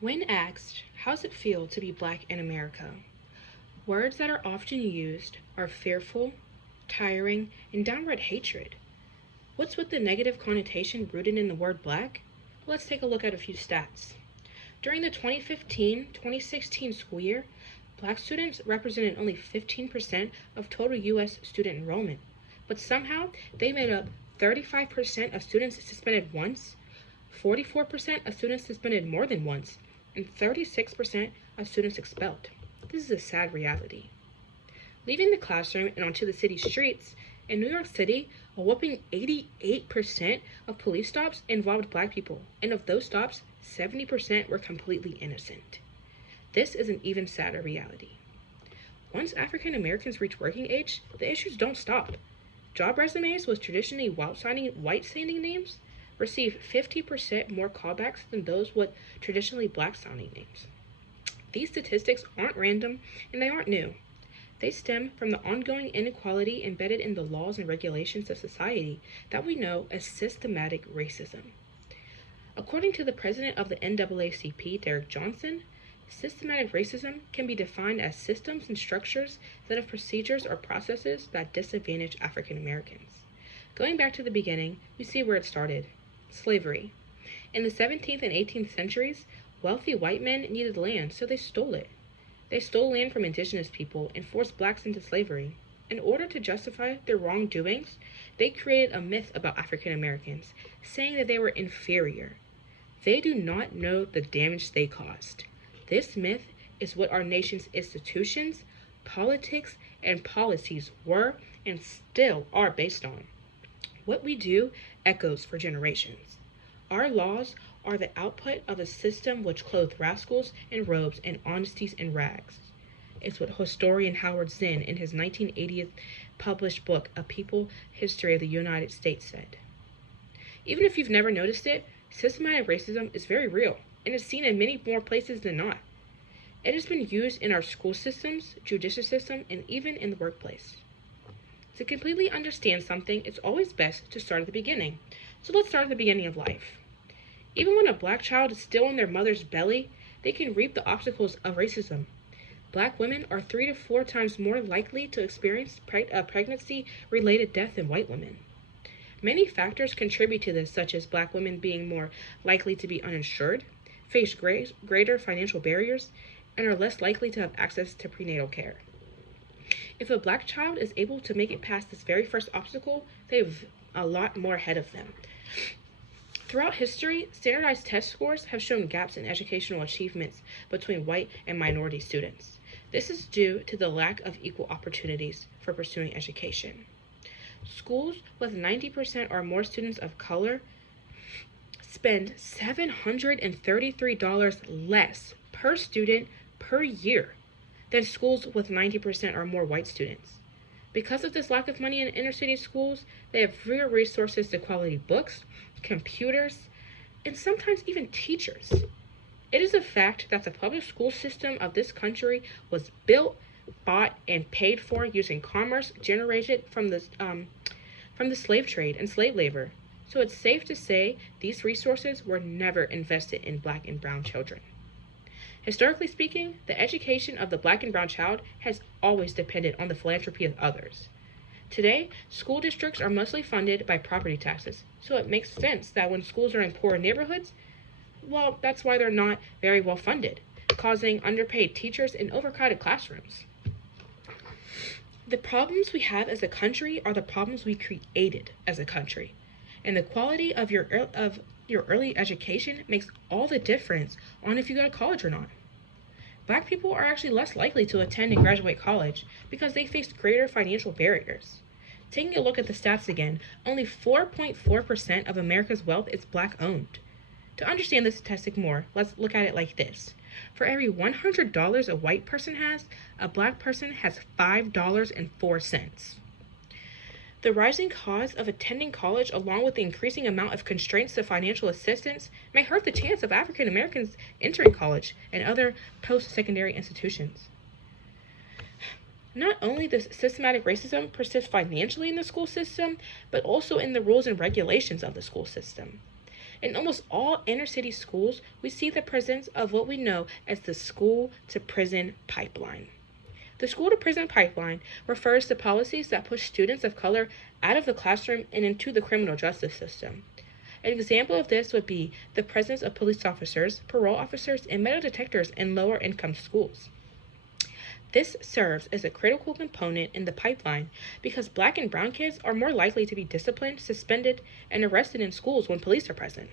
When asked, how's it feel to be black in America? Words that are often used are fearful, tiring, and downright hatred. What's with the negative connotation rooted in the word black? Let's take a look at a few stats. During the 2015-2016 school year, black students represented only 15% of total U.S. student enrollment, but somehow they made up 35% of students suspended once, 44% of students suspended more than once, and 36% of students expelled. This is a sad reality. Leaving the classroom and onto the city streets, in New York City, a whopping 88% of police stops involved black people, and of those stops, 70% were completely innocent. This is an even sadder reality. Once African Americans reach working age, the issues don't stop. Job resumes with traditionally white-sounding names receive 50% more callbacks than those with traditionally black-sounding names. These statistics aren't random and they aren't new. They stem from the ongoing inequality embedded in the laws and regulations of society that we know as systematic racism. According to the president of the NAACP, Derek Johnson, systematic racism can be defined as systems and structures that have procedures or processes that disadvantage African Americans. Going back to the beginning, we see where it started: slavery. In the 17th and 18th centuries, wealthy white men needed land, so they stole it. They stole land from indigenous people and forced blacks into slavery. In order to justify their wrongdoings, they created a myth about African Americans, saying that they were inferior. They do not know the damage they caused. This myth is what our nation's institutions, politics, and policies were and still are based on. What we do echoes for generations. Our laws are the output of a system which clothed rascals in robes and honesties in rags. It's what historian Howard Zinn in his 1980th published book, A People History of the United States, said. Even if you've never noticed it, systematic racism is very real and is seen in many more places than not. It has been used in our school systems, judicial system, and even in the workplace. To completely understand something, it's always best to start at the beginning. So let's start at the beginning of life. Even when a black child is still in their mother's belly, they can reap the obstacles of racism. Black women are 3 to 4 times more likely to experience pregnancy-related death than white women. Many factors contribute to this, such as black women being more likely to be uninsured, face greater financial barriers, and are less likely to have access to prenatal care. If a black child is able to make it past this very first obstacle, they have a lot more ahead of them. Throughout history, standardized test scores have shown gaps in educational achievements between white and minority students. This is due to the lack of equal opportunities for pursuing education. Schools with 90% or more students of color spend $733 less per student per year than schools with 90% or more white students. Because of this lack of money in inner city schools, they have fewer resources to quality books, computers, and sometimes even teachers. It is a fact that the public school system of this country was built, bought, and paid for using commerce generated from the slave trade and slave labor. So it's safe to say these resources were never invested in black and brown children. Historically speaking, the education of the black and brown child has always depended on the philanthropy of others. Today, school districts are mostly funded by property taxes, so it makes sense that when schools are in poor neighborhoods, well, that's why they're not very well funded, causing underpaid teachers and overcrowded classrooms. The problems we have as a country are the problems we created as a country, and the quality of your early education makes all the difference on if you go to college or not. Black people are actually less likely to attend and graduate college because they face greater financial barriers. Taking a look at the stats again, only 4.4% of America's wealth is black owned. To understand this statistic more, let's look at it like this. For every $100 a white person has, a black person has $5.04. The rising cost of attending college, along with the increasing amount of constraints to financial assistance, may hurt the chance of African Americans entering college and other post-secondary institutions. Not only does systematic racism persist financially in the school system, but also in the rules and regulations of the school system. In almost all inner city schools, we see the presence of what we know as the school to prison pipeline. The school to prison pipeline refers to policies that push students of color out of the classroom and into the criminal justice system. An example of this would be the presence of police officers, parole officers, and metal detectors in lower income schools. This serves as a critical component in the pipeline because black and brown kids are more likely to be disciplined, suspended, and arrested in schools when police are present.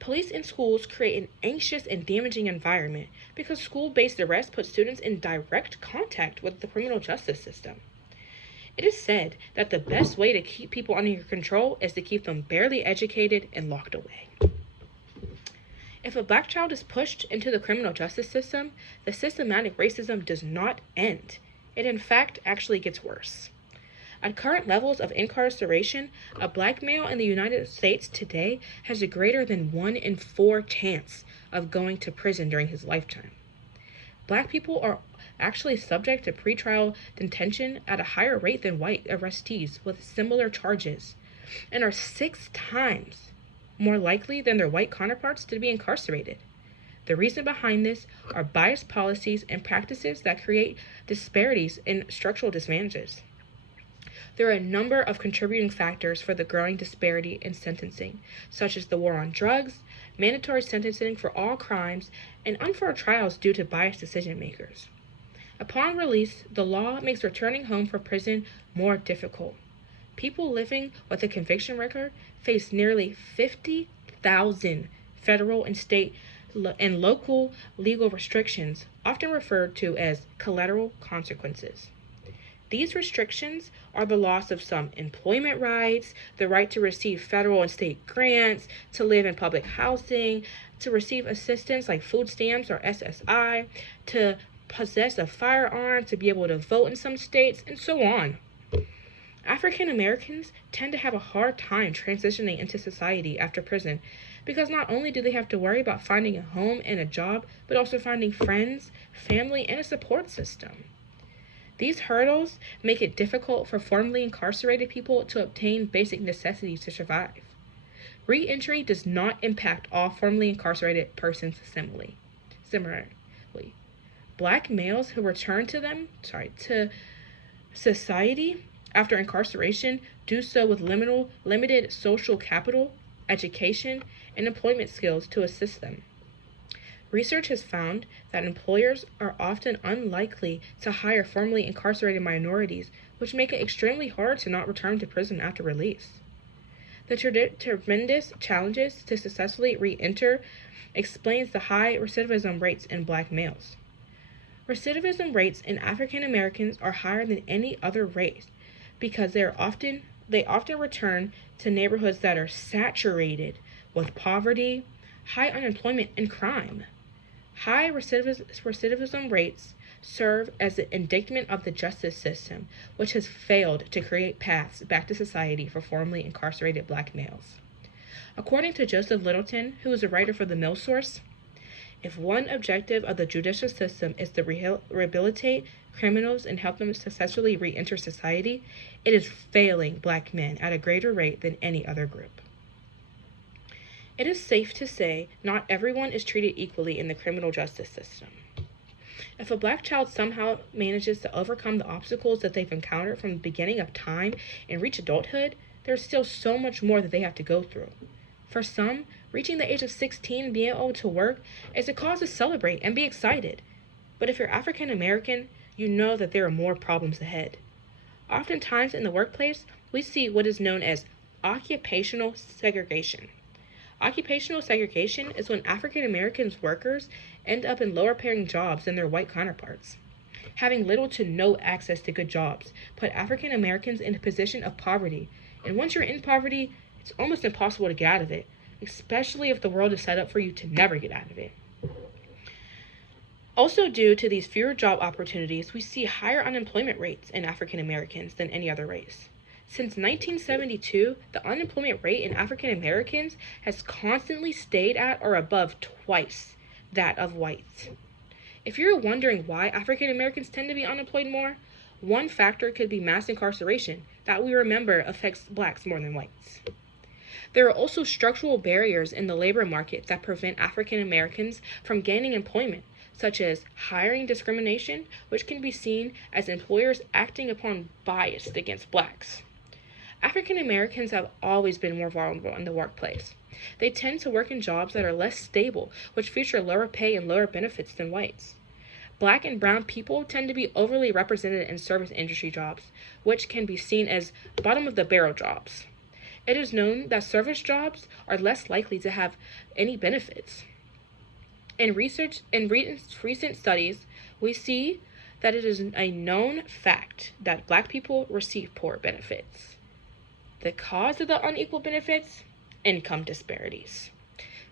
Police in schools create an anxious and damaging environment because school-based arrests put students in direct contact with the criminal justice system. It is said that the best way to keep people under your control is to keep them barely educated and locked away. If a black child is pushed into the criminal justice system, the systematic racism does not end. It in fact actually gets worse. At current levels of incarceration, a black male in the United States today has a greater than 1 in 4 chance of going to prison during his lifetime. Black people are actually subject to pretrial detention at a higher rate than white arrestees with similar charges, and are 6 times more likely than their white counterparts to be incarcerated. The reason behind this are biased policies and practices that create disparities and structural disadvantages. There are a number of contributing factors for the growing disparity in sentencing, such as the war on drugs, mandatory sentencing for all crimes, and unfair trials due to biased decision makers. Upon release, the law makes returning home from prison more difficult. People living with a conviction record face nearly 50,000 federal and state and local legal restrictions, often referred to as collateral consequences. These restrictions are the loss of some employment rights, the right to receive federal and state grants, to live in public housing, to receive assistance like food stamps or SSI, to possess a firearm, to be able to vote in some states, and so on. African Americans tend to have a hard time transitioning into society after prison because not only do they have to worry about finding a home and a job, but also finding friends, family, and a support system. These hurdles make it difficult for formerly incarcerated people to obtain basic necessities to survive. Re-entry does not impact all formerly incarcerated persons similarly. Black males who return to society after incarceration do so with limited social capital, education, and employment skills to assist them. Research has found that employers are often unlikely to hire formerly incarcerated minorities, which make it extremely hard to not return to prison after release. The tremendous challenges to successfully re-enter explains the high recidivism rates in black males. Recidivism rates in African Americans are higher than any other race because they often return to neighborhoods that are saturated with poverty, high unemployment, and crime. High recidivism rates serve as an indictment of the justice system, which has failed to create paths back to society for formerly incarcerated black males. According to Joseph Littleton, who is a writer for the Mill Source, if one objective of the judicial system is to rehabilitate criminals and help them successfully re-enter society, it is failing black men at a greater rate than any other group. It is safe to say not everyone is treated equally in the criminal justice system. If a black child somehow manages to overcome the obstacles that they've encountered from the beginning of time and reach adulthood, there's still so much more that they have to go through. For some, reaching the age of 16 and being able to work is a cause to celebrate and be excited. But if you're African American, you know that there are more problems ahead. Oftentimes in the workplace, we see what is known as occupational segregation. Occupational segregation is when African American workers end up in lower paying jobs than their white counterparts. Having little to no access to good jobs put African Americans in a position of poverty, and once you're in poverty, it's almost impossible to get out of it, especially if the world is set up for you to never get out of it. Also, due to these fewer job opportunities, we see higher unemployment rates in African Americans than any other race. Since 1972, the unemployment rate in African Americans has constantly stayed at or above twice that of whites. If you're wondering why African Americans tend to be unemployed more, one factor could be mass incarceration that we remember affects blacks more than whites. There are also structural barriers in the labor market that prevent African Americans from gaining employment, such as hiring discrimination, which can be seen as employers acting upon bias against blacks. African Americans have always been more vulnerable in the workplace. They tend to work in jobs that are less stable, which feature lower pay and lower benefits than whites. Black and brown people tend to be overly represented in service industry jobs, which can be seen as bottom of the barrel jobs. It is known that service jobs are less likely to have any benefits. In recent studies, we see that it is a known fact that black people receive poor benefits. The cause of the unequal benefits? Income disparities.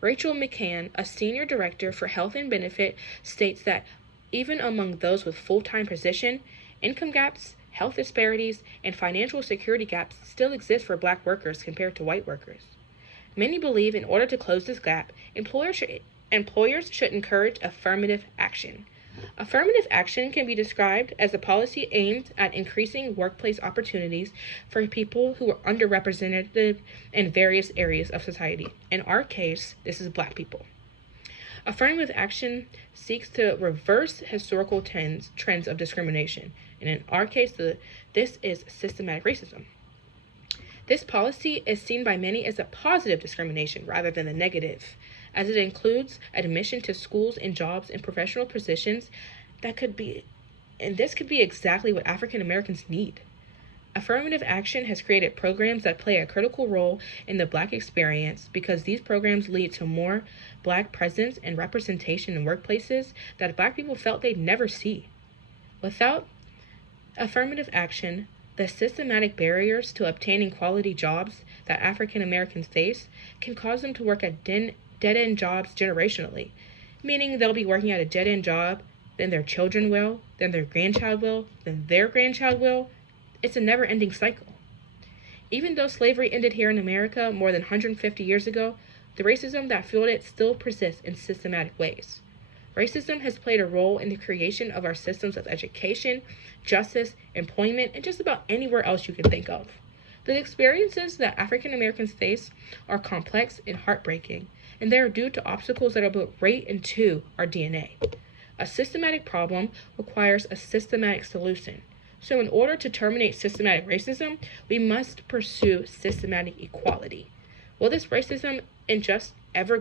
Rachel McCann, a senior director for health and benefit, states that even among those with full-time position, income gaps, health disparities, and financial security gaps still exist for black workers compared to white workers. Many believe in order to close this gap, employers should encourage affirmative action. Affirmative action can be described as a policy aimed at increasing workplace opportunities for people who are underrepresented in various areas of society. In our case, this is black people. Affirmative action seeks to reverse historical trends of discrimination, and in our case, this is systematic racism. This policy is seen by many as a positive discrimination rather than a negative, as it includes admission to schools and jobs and professional positions this could be exactly what African Americans need. Affirmative action has created programs that play a critical role in the black experience because these programs lead to more black presence and representation in workplaces that black people felt they'd never see. Without affirmative action, the systematic barriers to obtaining quality jobs that African Americans face can cause them to work at dead-end jobs generationally, meaning they'll be working at a dead-end job, then their children will, then their grandchild will, then their grandchild will. It's a never-ending cycle. Even though slavery ended here in America more than 150 years ago, the racism that fueled it still persists in systematic ways. Racism has played a role in the creation of our systems of education, justice, employment, and just about anywhere else you can think of. The experiences that African Americans face are complex and heartbreaking, and they are due to obstacles that are built right into our DNA. A systematic problem requires a systematic solution. So in order to terminate systematic racism, we must pursue systematic equality. Will this racism injustice ever